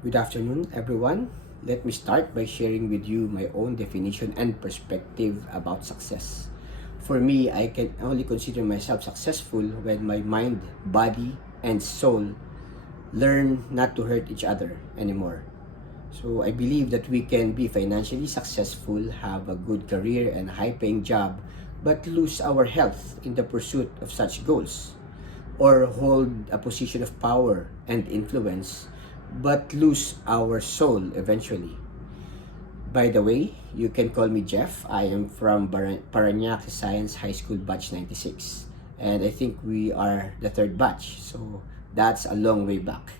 Good afternoon, everyone. Let me start by sharing with you my own definition and perspective about success. For me, I can only consider myself successful when my mind, body, and soul learn not to hurt each other anymore. So I believe that we can be financially successful, have a good career and a high-paying job, but lose our health in the pursuit of such goals, or hold a position of power and influence, but lose our soul eventually. By the way, you can call me Jeff. I am from Parañaque Science High School Batch 96. And I think we are the third batch. So that's a long way back.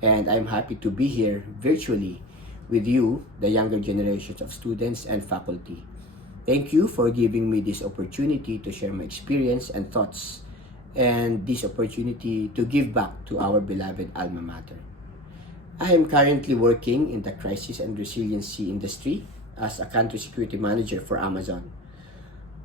And I'm happy to be here virtually with you, the younger generations of students and faculty. Thank you for giving me this opportunity to share my experience and thoughts, and this opportunity to give back to our beloved alma mater. I am currently working in the crisis and resiliency industry as a country security manager for Amazon.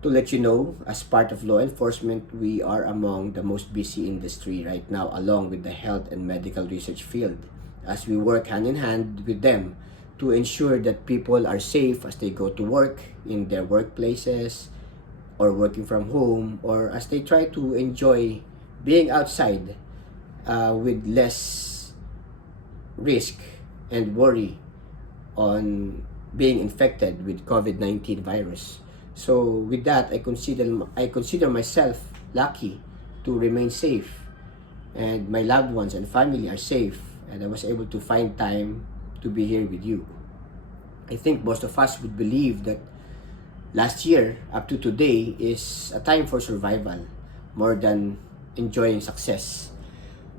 To let you know, as part of law enforcement, we are among the most busy industry right now, along with the health and medical research field, as we work hand in hand with them to ensure that people are safe as they go to work in their workplaces or working from home, or as they try to enjoy being outside with less risk and worry on being infected with COVID-19 virus. So with that, I consider myself lucky to remain safe, and my loved ones and family are safe, and I was able to find time to be here with you. I think most of us would believe that last year up to today is a time for survival more than enjoying success.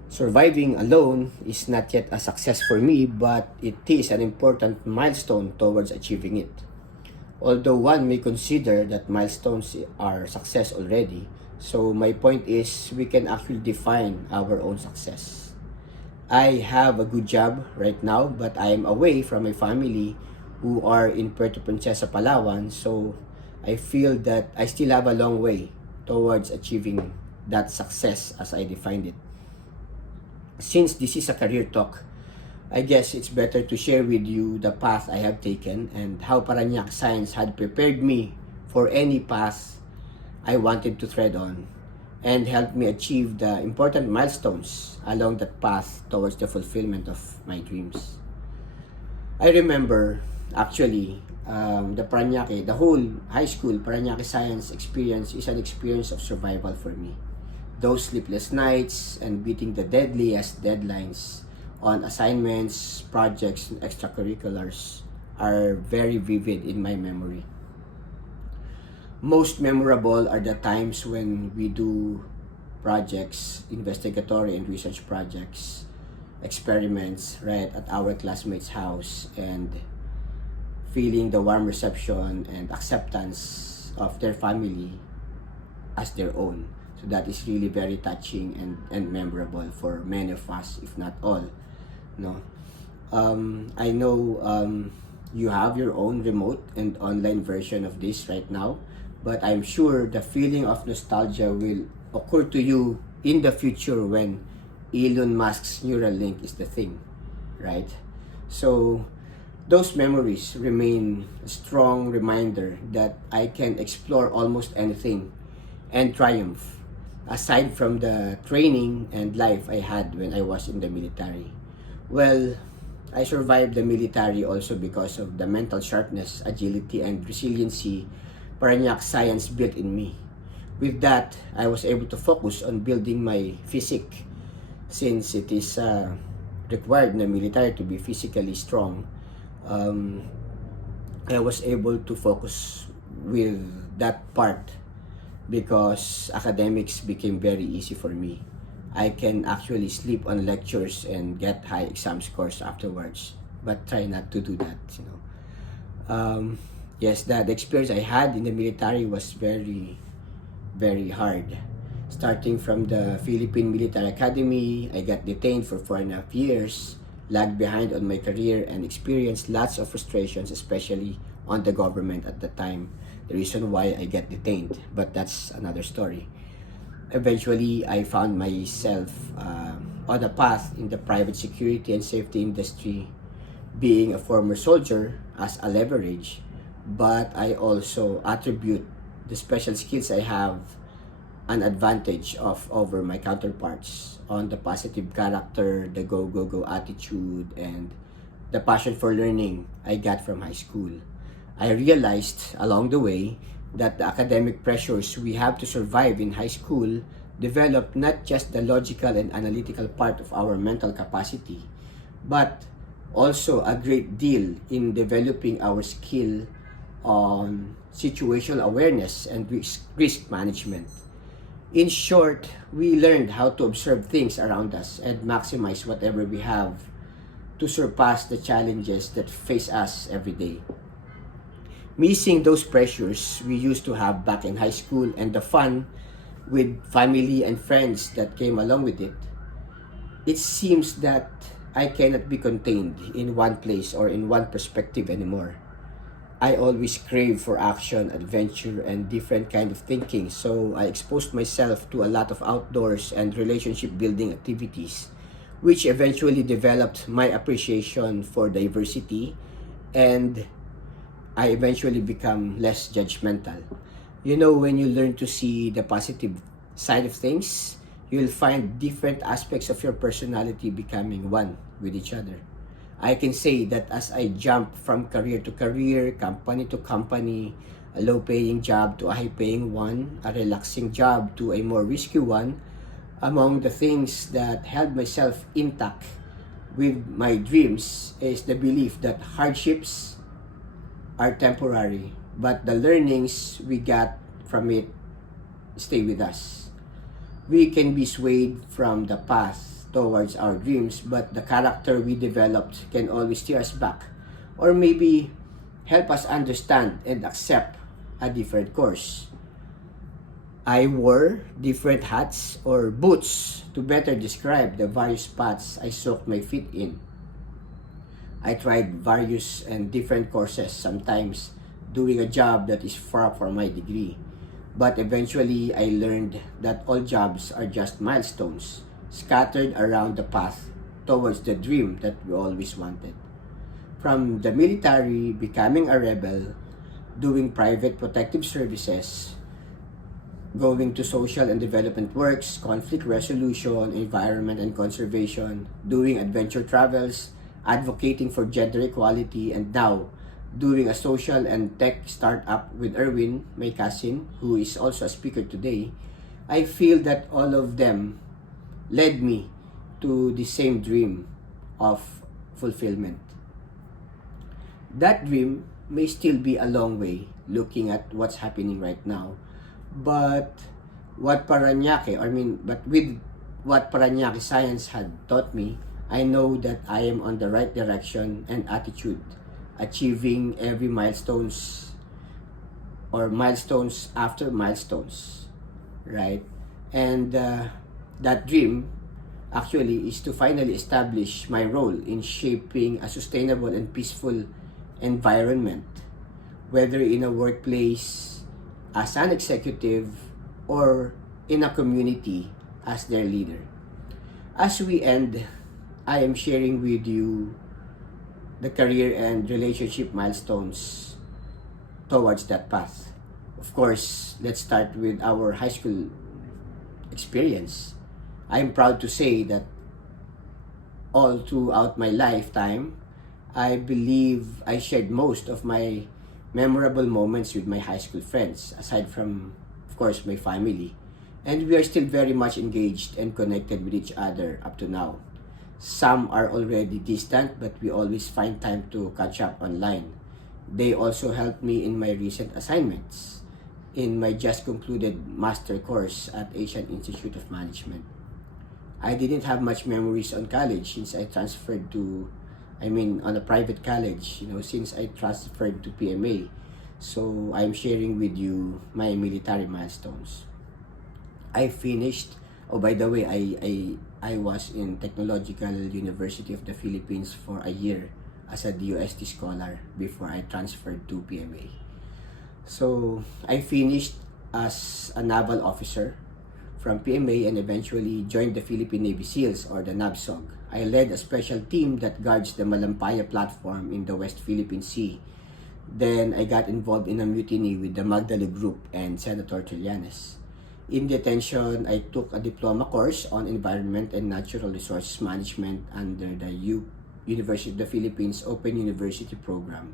Surviving alone is not yet a success for me, but it is an important milestone towards achieving it. Although one may consider that milestones are success already, so my point is we can actually define our own success. I have a good job right now, but I am away from my family who are in Puerto Princesa, Palawan, so I feel that I still have a long way towards achieving that success as I defined it. Since this is a career talk, I guess it's better to share with you the path I have taken and how Parañaque Science had prepared me for any path I wanted to tread on, and helped me achieve the important milestones along that path towards the fulfillment of my dreams. I remember actually the whole high school Parañaque Science experience is an experience of survival for me. Those sleepless nights and beating the deadliest deadlines on assignments, projects, and extracurriculars are very vivid in my memory. Most memorable are the times when we do projects, investigatory and research projects, experiments right at our classmates' house, and feeling the warm reception and acceptance of their family as their own. So that is really very touching and memorable for many of us, if not all. No, I know you have your own remote and online version of this right now, but I'm sure the feeling of nostalgia will occur to you in the future when Elon Musk's Neuralink is the thing, right? So those memories remain a strong reminder that I can explore almost anything and triumph, aside from the training and life I had when I was in the military. Well, I survived the military also because of the mental sharpness, agility, and resiliency Parañaque Science built in me. With that, I was able to focus on building my physique, since it is required in the military to be physically strong. I was able to focus with that part because academics became very easy for me. I can actually sleep on lectures and get high exam scores afterwards, but try not to do that. Yes, the experience I had in the military was very, very hard. Starting from the Philippine Military Academy, I got detained for 4.5 years, lagged behind on my career, and experienced lots of frustrations, especially on the government at the time. The reason why I get detained, but that's another story. Eventually, I found myself on a path in the private security and safety industry, being a former soldier as a leverage, but I also attribute the special skills I have an advantage of over my counterparts on the positive character, the go go go attitude, and the passion for learning I got from high school. I realized along the way that the academic pressures we have to survive in high school develop not just the logical and analytical part of our mental capacity, but also a great deal in developing our skill on situational awareness and risk management. In short, we learned how to observe things around us and maximize whatever we have to surpass the challenges that face us every day. Missing those pressures we used to have back in high school and the fun with family and friends that came along with it, it seems that I cannot be contained in one place or in one perspective anymore. I always crave for action, adventure, and different kind of thinking. So I exposed myself to a lot of outdoors and relationship building activities, which eventually developed my appreciation for diversity, and I eventually become less judgmental. You know, when you learn to see the positive side of things, you'll find different aspects of your personality becoming one with each other. I can say that as I jump from career to career, company to company, a low paying job to a high paying one, a relaxing job to a more risky one, among the things that held myself intact with my dreams is the belief that hardships are temporary, but the learnings we got from it stay with us. We can be swayed from the path towards our dreams, but the character we developed can always steer us back, or maybe help us understand and accept a different course. I wore different hats or boots to better describe the various paths I soaked my feet in. I tried various and different courses, sometimes doing a job that is far from my degree. But eventually, I learned that all jobs are just milestones scattered around the path towards the dream that we always wanted. From the military, becoming a rebel, doing private protective services, going to social and development works, conflict resolution, environment and conservation, doing adventure travels, advocating for gender equality, and now doing a social and tech startup with Erwin, my cousin, who is also a speaker today. I feel that all of them led me to the same dream of fulfillment. That dream may still be a long way looking at what's happening right now, but with what Paranaque science had taught me, I know that I am on the right direction and attitude, achieving every milestones after milestones, right? And that dream actually is to finally establish my role in shaping a sustainable and peaceful environment, whether in a workplace as an executive or in a community as their leader. As we end, I am sharing with you the career and relationship milestones towards that path. Of course, let's start with our high school experience. I am proud to say that all throughout my lifetime, I believe I shared most of my memorable moments with my high school friends, aside from, of course, my family. And we are still very much engaged and connected with each other up to now. Some are already distant, but we always find time to catch up online. They also helped me in my recent assignments in my just concluded master course at Asian Institute of Management. I didn't have much memories on college since I transferred on a private college, since I transferred to PMA. So I'm sharing with you my military milestones. I finished, oh, by the way, I was in Technological University of the Philippines for a year as a DOST scholar before I transferred to PMA. So I finished as a naval officer from PMA and eventually joined the Philippine Navy SEALs, or the NAVSOG, I led a special team that guards the Malampaya platform in the West Philippine Sea. Then I got involved in a mutiny with the Magdalo Group and Senator Trillanes. In detention, I took a diploma course on Environment and Natural Resources Management under the University of the Philippines Open University Program.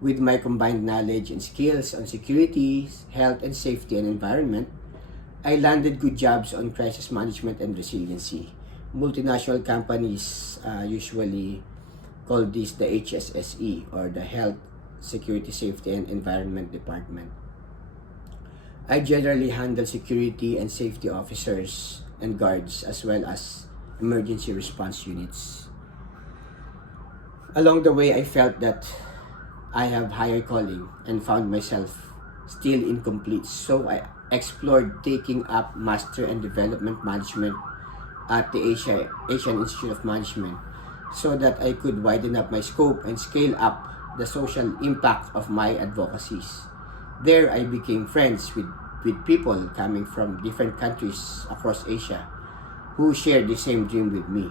With my combined knowledge and skills on security, health and safety and environment, I landed good jobs on crisis management and resiliency. Multinational companies usually call this the HSSE, or the Health, Security, Safety and Environment Department. I generally handle security and safety officers and guards as well as emergency response units. Along the way, I felt that I have higher calling and found myself still incomplete. So I explored taking up Master and Development Management at the Asian Institute of Management so that I could widen up my scope and scale up the social impact of my advocacies. There, I became friends with people coming from different countries across Asia who shared the same dream with me.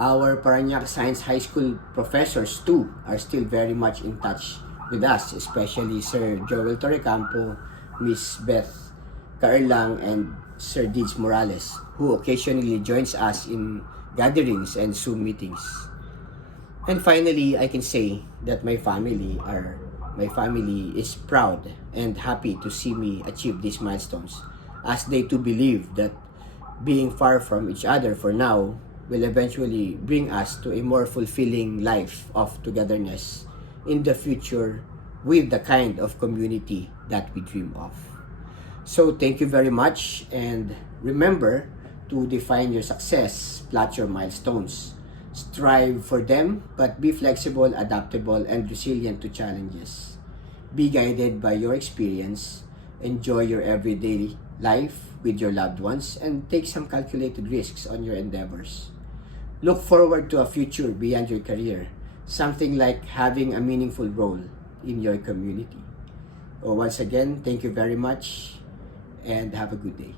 Our Parañaque Science High School professors too are still very much in touch with us, especially Sir Joel Torrecampo, Miss Beth Caerlang, and Sir Dids Morales, who occasionally joins us in gatherings and Zoom meetings. And finally, I can say that my family is proud and happy to see me achieve these milestones, as they too believe that being far from each other for now will eventually bring us to a more fulfilling life of togetherness in the future with the kind of community that we dream of. So thank you very much, and remember to define your success, plot your milestones, strive for them, but be flexible, adaptable, and resilient to challenges. Be guided by your experience, enjoy your everyday life with your loved ones, and take some calculated risks on your endeavors. Look forward to a future beyond your career, something like having a meaningful role in your community. Once again, thank you very much and have a good day.